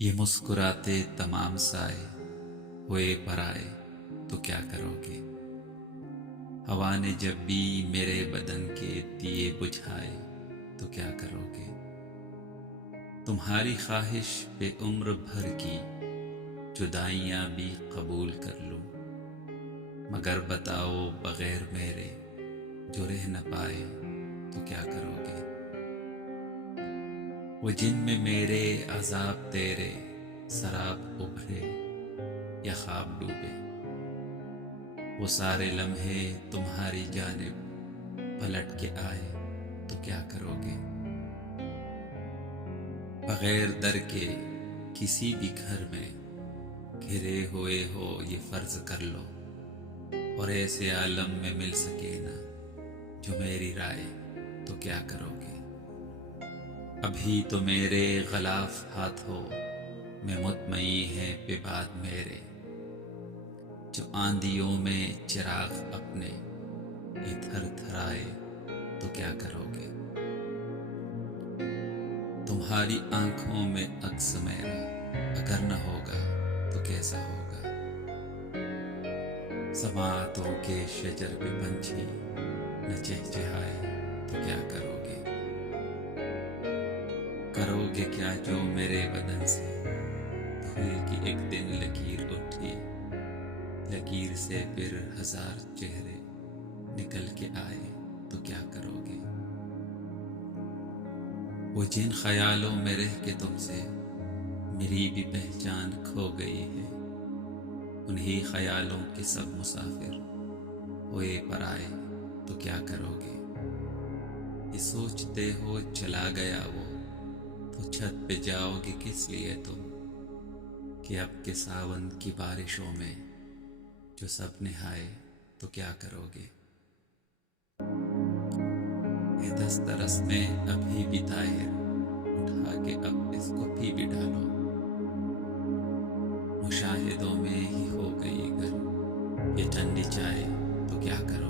یہ مسکراتے تمام سائے ہوئے پرائے تو کیا کرو گے؟ ہوا نے جب بھی میرے بدن کے دیے بجھائے تو کیا کرو گے؟ تمہاری خواہش پہ عمر بھر کی جدائیاں بھی قبول کر لوں، مگر بتاؤ بغیر میرے جو رہ نہ پائے تو کیا کرو گے؟ وہ جن میں میرے عذاب تیرے سراب ابھرے یا خواب ڈوبے، وہ سارے لمحے تمہاری جانب پلٹ کے آئے تو کیا کرو گے؟ بغیر در کے کسی بھی گھر میں گھرے ہوئے ہو یہ فرض کر لو، اور ایسے عالم میں مل سکے نا جو میری رائے تو کیا کرو گے؟ ابھی تو میرے غلاف ہاتھوں میں مطمئن ہے پہ بات میرے، جو آندھیوں میں چراغ اپنے یہ تھر تھرائے تو کیا کرو گے؟ تمہاری آنکھوں میں عکس میرا اگر نہ ہوگا تو کیسا ہوگا؟ سماعتوں کے شجر پہ پنچھی نہ چہچہائے تو کیا کرو گے؟ کرو گے کیا جو میرے بدن سے دھوئے کی ایک دن لکیر اٹھی، لکیر سے پھر ہزار چہرے نکل کے آئے تو کیا کرو گے؟ وہ جن خیالوں میں رہ کے تم سے میری بھی پہچان کھو گئی ہے، انہی خیالوں کے سب مسافر ہوئے پرائے تو کیا کرو گے؟ یہ سوچتے ہو چلا گیا وہ تو چھت پہ جاؤ گے کس لیے تم، کہ اب کے ساون کی بارشوں میں جو سب نہائے تو کیا کرو گے؟ اے دسترس میں ابھی بھی طاہر اٹھا کے اب اس کو بھی ڈالو، مشاہدوں میں ہی ہو گئی گر یہ ٹھنڈی چائے تو کیا کرو